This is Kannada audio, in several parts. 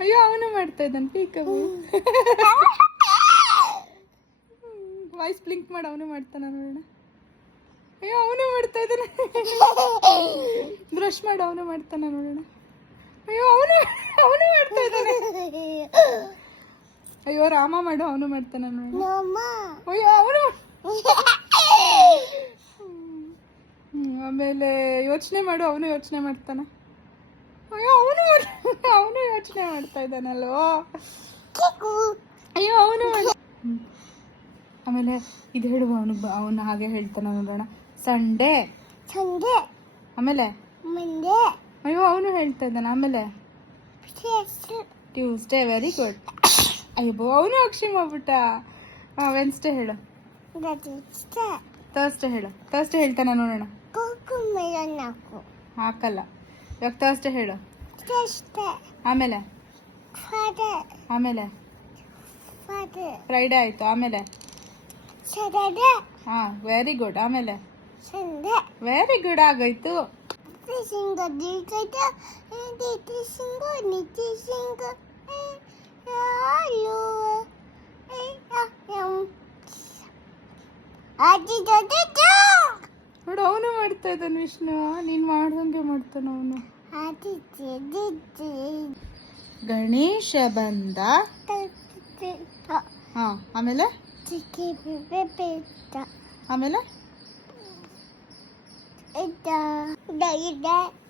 ಅಯ್ಯೋ ಅವನು ಮಾಡ್ತಾ ಇದ್ದಾನೆ ಪೀಕಬು. ವಾಯ್ಸ್ ಬ್ಲಿಂಕ್ ಮಾಡಿ ಅವನು ಮಾಡ್ತಾನ ನೋಡೋಣ. ಅಯ್ಯೋ ಅವನು ಮಾಡ್ತಾ ಇದ್ದಾನೆ. ಬ್ರಷ್ ಮಾಡಿ ಅವನು ಮಾಡ್ತಾನ ನೋಡೋಣ. ಅಯ್ಯೋ ಅವನು ಮಾಡ್ತಾ ಇದ್ದಾನೆ. ಅಯ್ಯೋ ರಾಮ ಮಾಡು ಅವನು ಮಾಡ್ತಾನ ನೋಡೋಣ. ಅಯ್ಯೋ ಅವನು. ಆಮೇಲೆ ಯೋಚನೆ ಮಾಡು ಅವನು ಯೋಚನೆ ಮಾಡ್ತಾನ. ಅಯ್ಯೋ ಅವನು ಯೋಚನೆ ಮಾಡ್ತಾ ಇದ್ದಾನಲ್ವೋ. ಅಯ್ಯೋ ಅವನು. ಆಮೇಲೆ ಇದು ಹೇಳುವ ಅವನು ಹಾಗೆ ಹೇಳ್ತಾನ ನೋಡೋಣ. ಸಂಡೇ. ಆಮೇಲೆ ಅಯ್ಯೋ ಅವನು ಹೇಳ್ತಾ ಇದ್ದಾನೆ. ಆಮೇಲೆ ಟ್ಯೂಸ್ಡೇ. Very good. ಅಯ್ಯೋ ಅವನು ಅಕ್ಷಿ ಮಾಡ್ಬಿಟ್ಟ. ವೆನ್ಸ್ಡೇ ಹೇಳು. ಥರ್ಸ್ಡೇ ಹೇಳು. ಥರ್ಸ್ಡೇ ಹೇಳ್ತಾನ ನೋಡೋಣ. ಹಾಕಲ್ಲ. ಇವಾಗ ಥರ್ಸ್ಡೇ ಹೇಳು. ಆಮೇಲೆ ಫ್ರೈಡೇ ಆಯ್ತು. ಆಮೇಲೆ ಹಾ ವೆರಿ ಗುಡ್. ಆಮೇಲೆ ವೆರಿ ಗುಡ್ ಆಗೋಯ್ತು. ನೋಡು ಅವನು ಮಾಡ್ತಾ ಇದ್ದಾನೆ ವಿಷ್ಣು. ನೀನ್ ಮಾಡ್ದಂಗೆ ಮಾಡ್ತಾನ ಅವನು. ಗಣೇಶ ಬಂದ. ಹಾ ಆಮೇಲೆ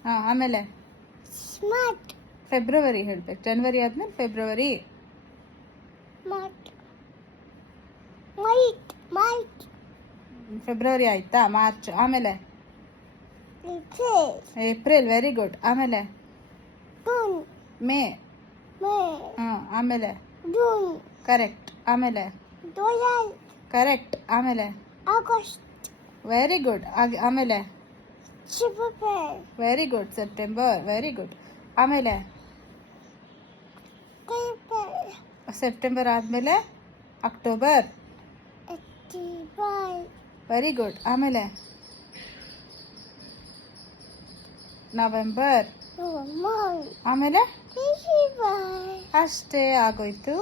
ಹಾ ಆಮೇಲೆ ಫೆಬ್ರವರಿ ಹೇಳ್ಬೇಕು. ಜನವರಿ ಆದ್ಮೇಲೆ ಫೆಬ್ರವರಿ. ಫೆಬ್ರವರಿ ಆಯ್ತಾ. ಮಾರ್ಚ್. ಆಮೇಲೆ ಏಪ್ರಿಲ್. Very good. ಆಮೇಲೆ ಮೇ. ಹಾ ಆಮೇಲೆ ಕರೆಕ್ಟ್. ಆಮೇಲೆ ಕರೆಕ್ಟ್. ಆಮೇಲೆ ವೆರಿ ಗುಡ್. ಆಮೇಲೆ very good. September. Very good. ಆಮೇಲೆ ಸೆಪ್ಟೆಂಬರ್ ಆದಮೇಲೆ ಅಕ್ಟೋಬರ್. Very good. ಆಮೇಲೆ ನವೆಂಬರ್. ಆಮೇಲೆ ಅಷ್ಟೇ ಆಗೋಯ್ತು.